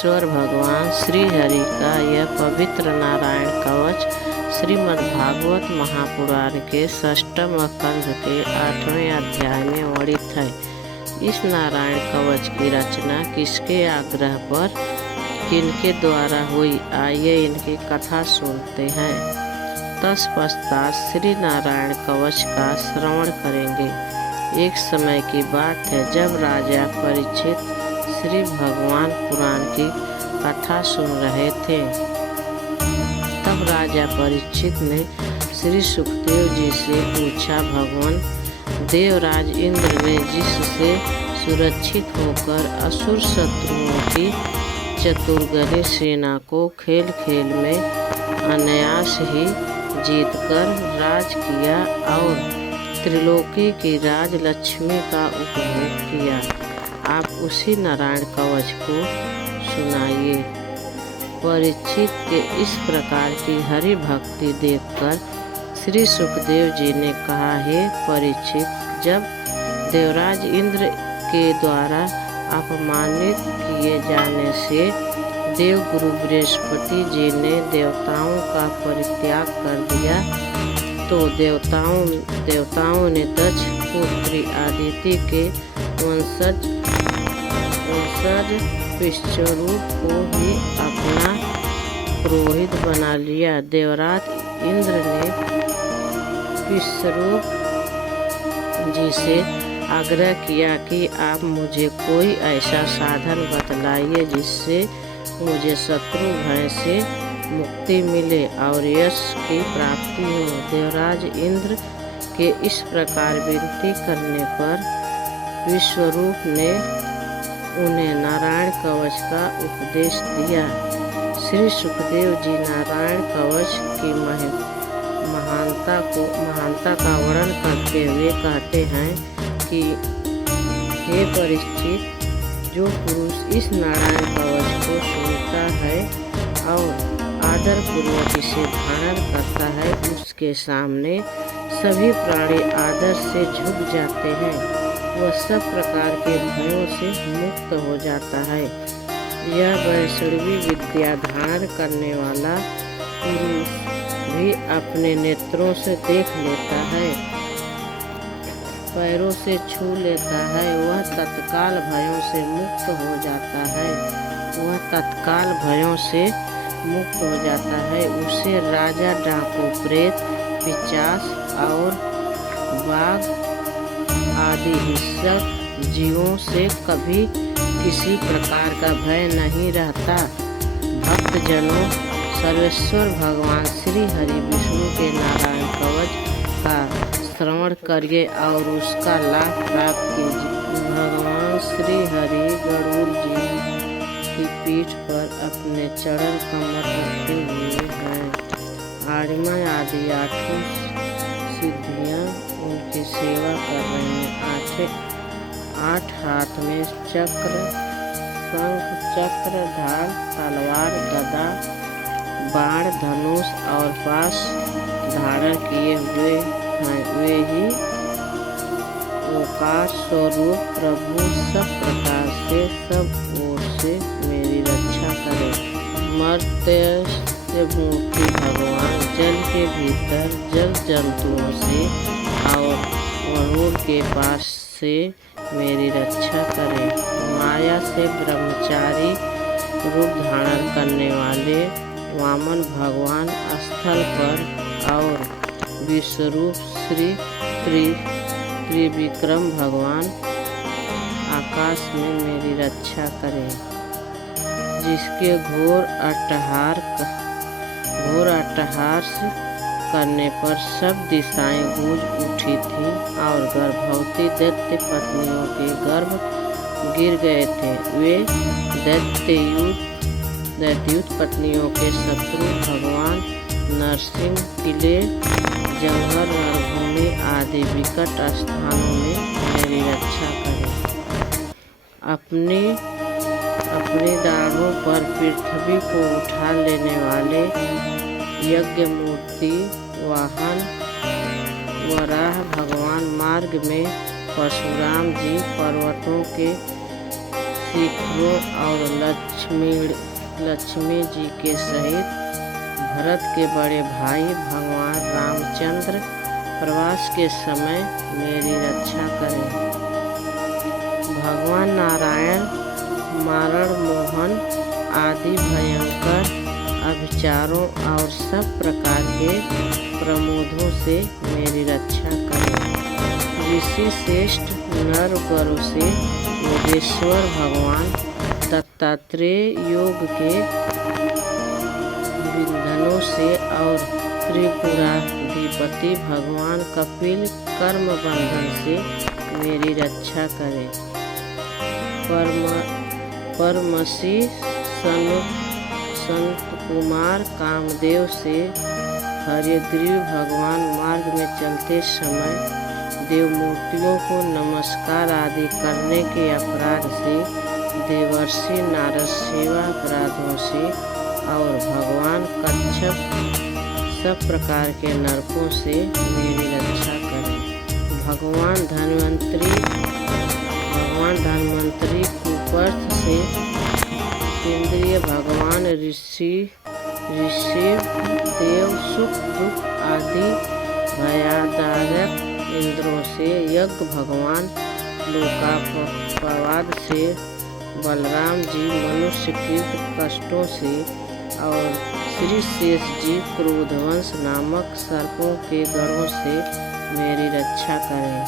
सर्वेश्वर भगवान श्री हरि का यह पवित्र नारायण कवच श्रीमद्भागवत महापुराण के 6ठम स्कंध के 8वें अध्याय में वर्णित है। इस नारायण कवच की रचना किसके आग्रह पर किनके द्वारा हुई, आइए इनकी कथा सुनते हैं। तत्पश्चात श्री नारायण कवच का श्रवण करेंगे। एक समय की बात है जब राजा परीक्षित श्री भगवान पुराण की कथा सुन रहे थे। तब राजा परीक्षित ने श्री सुखदेव जी से पूछा, भगवान देवराज इंद्र ने जिससे सुरक्षित होकर असुर शत्रुओं की चतुर्गनी सेना को खेल खेल में अनायास ही जीतकर राज किया और त्रिलोकी की राज लक्ष्मी का उपभोग किया, आप उसी नारायण कवच को सुनाइए। परीक्षित के इस प्रकार की हरि भक्ति देखकर श्री सुखदेव जी ने कहा, हे परीक्षित, जब देवराज इंद्र के द्वारा अपमानित किए जाने से देवगुरु बृहस्पति जी ने देवताओं का परित्याग कर दिया तो देवताओं ने दक्ष पुत्री आदित्य के वंशज विश्वरूप को ही अपना पुरोहित बना लिया। देवराज इंद्र ने विश्वरूप जी से आग्रह किया कि आप मुझे कोई ऐसा साधन बतलाइए जिससे मुझे शत्रु भय से मुक्ति मिले और यश की प्राप्ति हो। देवराज इंद्र के इस प्रकार विनती करने पर विश्वरूप ने उन्हें नारायण कवच का उपदेश दिया। श्री सुखदेव जी नारायण कवच की महानता का वर्णन करते हुए कहते हैं कि हे परीक्षित, जो पुरुष इस नारायण कवच को सुनता है और आदर पूर्वक इसे धारण करता है, उसके सामने सभी प्राणी आदर से झुक जाते हैं। वह सब प्रकार के भयों से मुक्त हो जाता है। यह वैष्णवी विद्या धारण करने वाला पुरुष भी अपने नेत्रों से देख लेता है, पैरों से छू लेता है, वह तत्काल भयों से मुक्त हो जाता है। उसे राजा, डाकू, प्रेत, पिशाच और बाघ आदि हिंसक जीवों से कभी किसी प्रकार का भय नहीं रहता। भक्तजनों, सर्वेश्वर भगवान श्री हरि विष्णु के नारायण कवच का श्रवण करिए और उसका लाभ प्राप्त कीजिए। भगवान श्री हरि गरुड़ जी की पीठ पर अपने चरण कमर रखे हुए हैं। आड़िमा आदि 8 सिद्धियां उनकी सेवा कर रही हैं। 8 हाथ में चक्र, शंख, चक्र, ढाल, तलवार, गदा, बाण, धनुष और पाश धारण किए हुए हैं। वे ही ओकार स्वरूप प्रभु सब प्रकार से सब ओर से मेरी रक्षा करें। मर्त्य मूर्ति भगवान जल के भीतर जल जंतुओं से और वरुण के पास से मेरी रक्षा करें। माया से ब्रह्मचारी रूप धारण करने वाले वामन भगवान स्थल पर और विश्वरूप श्री त्रिविक्रम भगवान आकाश में मेरी रक्षा करें। जिसके घोर अट्टहास करने पर सब दिशाएं गूंज उठी थी और गर्भवती दैत्य पत्नियों के गर्भ गिर गए थे। वे दैत्युत पत्नियों के शत्रु भगवान नरसिंह किले, जंगल, रणभूमि आदि विकट स्थानों में मेरी रक्षा करें। अपने दाढ़ों पर पृथ्वी को उठा लेने वाले यज्ञ मूर्ति वाहन वराह भगवान, मार्ग में परशुराम जी, पर्वतों के शिखरों और लक्ष्मी जी के सहित भरत के बड़े भाई भगवान रामचंद्र प्रवास के समय मेरी रक्षा करें। भगवान नारायण मारण मोहन आदि भयंकर अभिचारों और सब प्रकार के प्रमोदों से मेरी रक्षा करें। ऋषि श्रेष्ठ नर गरु से योगेश्वर भगवान दत्तात्रेय योग के विंधनों से और त्रिपुराधिपति भगवान कपिल कर्म बंधन से मेरी रक्षा करें। परमसी संत कुमार कामदेव से हयग्रीव भगवान मार्ग में चलते समय देव मूर्तियों को नमस्कार आदि करने के अपराध से, देवर्षि नारद सेवा अपराधों से और भगवान कच्छप सब प्रकार के नरकों से मेरी रक्षा करें। भगवान धन्वंतरी कुपर्थ से इंद्रिय भगवान ऋषि देव सुख दुख आदि भयादायक इंद्रों से, यज्ञ भगवान लोकापवाद से, बलराम जी मनुष्य कृत कष्टों से और श्री शेष जी क्रोधवंश नामक सर्पों के गढ़ों से मेरी रक्षा करें।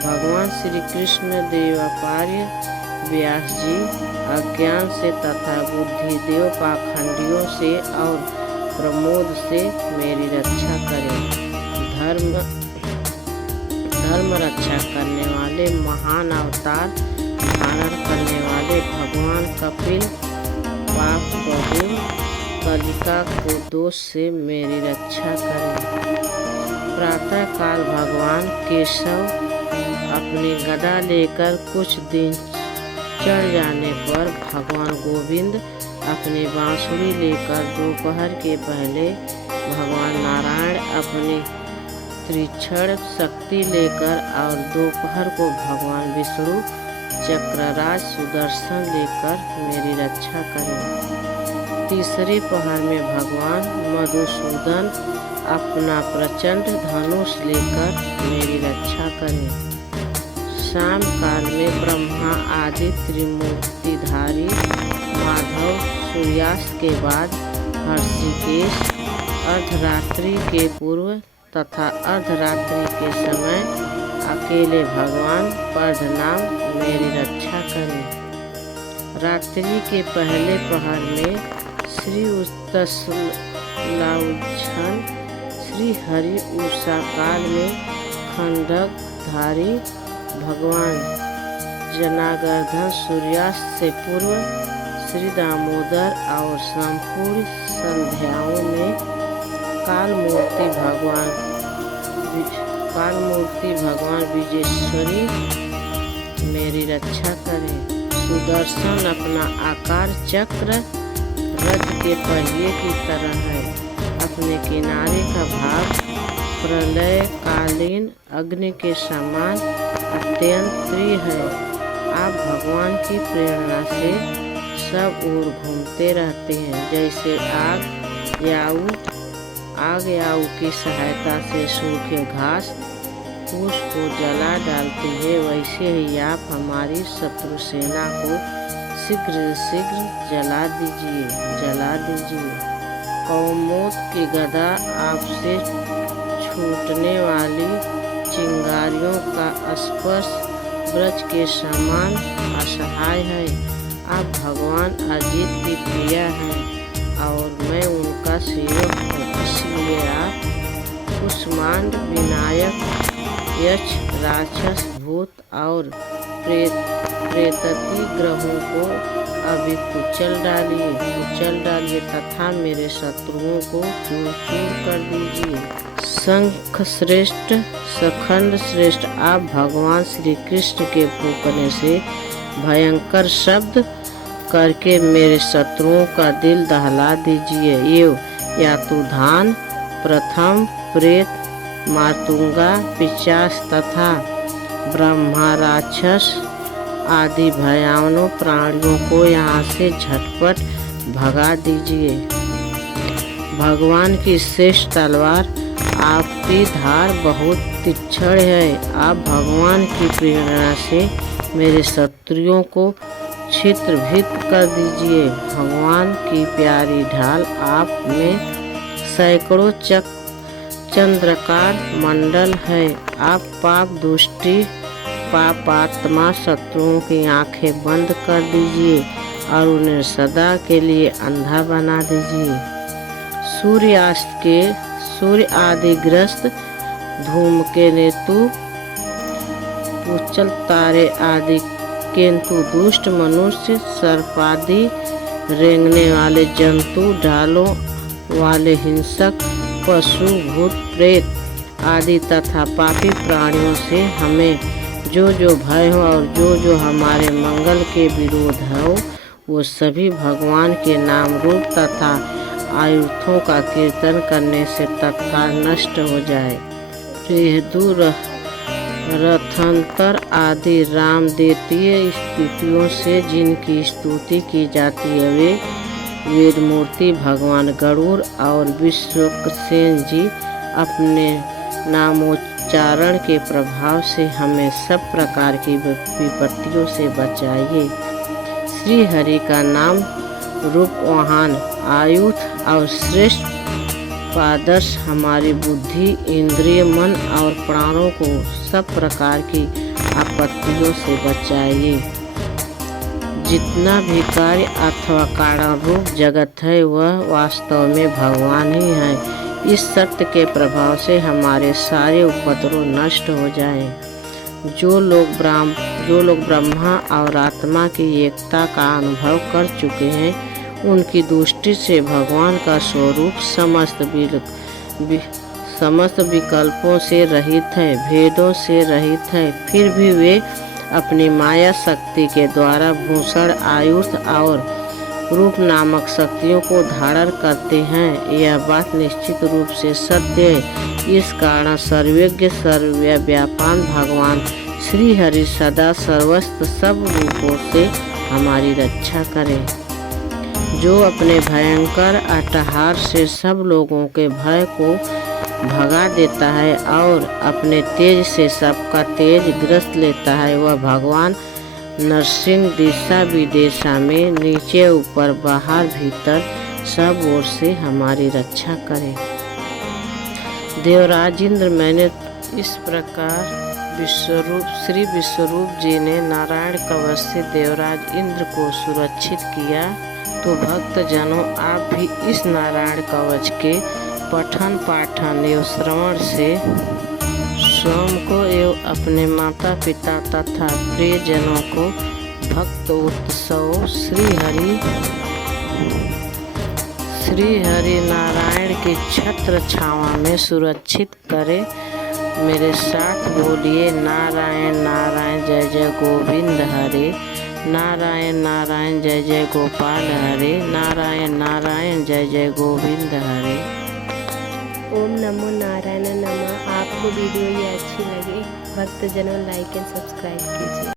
भगवान श्री कृष्ण देवाचार्य व्यास जी अज्ञान से तथा बुद्धिदेव पाखंडियों से और प्रमोद से मेरी रक्षा करें। धर्म रक्षा करने वाले महान अवतार धारण करने वाले भगवान कपिल पाप बहुल कलिका को दोष से मेरी रक्षा करें। प्रातः काल भगवान केशव अपनी गदा लेकर कुछ दिन चढ़ जाने पर भगवान गोविंद अपनी बांसुरी लेकर दोपहर के पहले भगवान नारायण अपनी त्रिक्षण शक्ति लेकर और दोपहर को भगवान विष्णु चक्रराज सुदर्शन लेकर मेरी रक्षा करें। तीसरे पहर में भगवान मधुसूदन अपना प्रचंड धनुष लेकर मेरी रक्षा करें। शाम काल में ब्रह्मा आदि त्रिमूर्तिधारी माधव सूर्यास्त के बाद हर्षिकेश, अर्धरात्रि के पूर्व तथा अर्धरात्रि के समय अकेले भगवान परशुराम मेरी रक्षा करें। रात्रि के पहले पहर में श्री उत्सलाउच्छन श्री हरि उषा काल में खंडकधारी भगवान जनार्दन सूर्यास्त से पूर्व श्री दामोदर और संपूर्ण संध्याओं में कालमूर्ति भगवान विजेश्वरी मेरी रक्षा करें। सुदर्शन अपना आकार चक्र रथ के पहिए की तरह है। अपने किनारे का भाग प्रलय कालीन अग्नि के समान अत्यंत प्रिय है। आप भगवान की प्रेरणा से सब ओर घूमते रहते हैं। जैसे आग याऊ की सहायता से सूखे घास फूस को जला डालती है, वैसे ही आप हमारी शत्रु सेना को शीघ्र जला दीजिए। कौमोद की गदा आपसे छूटने वाली चिंगारियों का स्पर्श ब्रज के समान असहाय है। आप भगवान अजित की प्रिया हैं और मैं उनका सेवक हूँ, इसलिए आप कुष्मांड विनायक यक्ष राक्षस भूत और प्रेतकी ग्रहों को अभी कुचल डालिए तथा मेरे शत्रुओं को चूर कर दीजिए। शंख श्रेष्ठ सखंड श्रेष्ठ आप भगवान श्री कृष्ण के फूंकने से भयंकर शब्द करके मेरे शत्रुओं का दिल दहला दीजिए। यातुधान प्रथम प्रेत मातुंगा पिशाच तथा ब्रह्मा राक्षस आदि भयावह प्राणियों को यहाँ से झटपट भगा दीजिए। भगवान की श्रेष्ठ तलवार, आपकी धार बहुत तीक्ष्ण है। आप भगवान की प्रेरणा से मेरे शत्रुओं को छिद्रभूत कर दीजिए। भगवान की प्यारी ढाल, आप में सैकड़ों चंद्राकार मंडल है। आप पाप दुष्टि पापात्मा शत्रुओं की आंखें बंद कर दीजिए और उन्हें सदा के लिए अंधा बना दीजिए। सूर्य आदि ग्रस्त धूमकेतु, उच्चल तारे आदि किंतु दुष्ट मनुष्य, सर्पादि रेंगने वाले जंतु, ढालों वाले हिंसक पशु, भूत प्रेत आदि तथा पापी प्राणियों से हमें जो भय हो और जो हमारे मंगल के विरोध हो, वो सभी भगवान के नाम रूप तथा आयुधों का कीर्तन करने से तत्काल नष्ट हो जाए। रेहदू, रथंतर आदि रामदेतीय स्तुतियों से जिनकी स्तुति की जाती है, वे वेदमूर्ति भगवान गरुड़ और विश्वक्सेन जी अपने नामोच्चारण के प्रभाव से हमें सब प्रकार की विपत्तियों से बचाइए। श्री हरि का नाम रूपवाहन आयुध और श्रेष्ठ पादर्श हमारी बुद्धि, इंद्रिय, मन और प्राणों को सब प्रकार की आपत्तियों से बचाइए। जितना भी कार्य अथवा कारण रूप जगत है, वह वास्तव में भगवान ही है। इस सत्य के प्रभाव से हमारे सारे उपद्रव नष्ट हो जाए। जो लोग ब्रह्मा और आत्मा की एकता का अनुभव कर चुके हैं, उनकी दृष्टि से भगवान का स्वरूप समस्त विकल्पों से रहित है, भेदों से रहित है। फिर भी वे अपनी माया शक्ति के द्वारा भूषण, आयुध और रूप नामक शक्तियों को धारण करते हैं। यह बात निश्चित रूप से सत्य है। इस कारण सर्वज्ञ सर्वव्यापक भगवान श्री हरि सदा सर्वस्व सब रूपों से हमारी रक्षा करें। जो अपने भयंकर अट्टहार से सब लोगों के भय को भगा देता है और अपने तेज से सबका तेज ग्रस्त लेता है, वह भगवान नरसिंह दिशा विदेशा में नीचे ऊपर बाहर भीतर सब ओर से हमारी रक्षा करे। देवराज इंद्र, मैंने इस प्रकार श्री विश्वरूप जी ने नारायण कवच से देवराज इंद्र को सुरक्षित किया, तो भक्त जनों, आप भी इस नारायण कवच के पठन पाठन एवं श्रवण से स्वयं को एवं अपने माता पिता तथा प्रियजनों को भक्त उत्सव श्री हरि नारायण की छत्र छावा में सुरक्षित करें। मेरे साथ बोलिए, नारायण नारायण जय जय गोविंद हरे, नारायण नारायण जय जय गोपाल हरे, नारायण नारायण जय जय गोविंद हरे। ओम नमो नारायण नमः। आपको वीडियो ये अच्छी लगे, भक्तजनों लाइक एंड सब्सक्राइब कीजिए।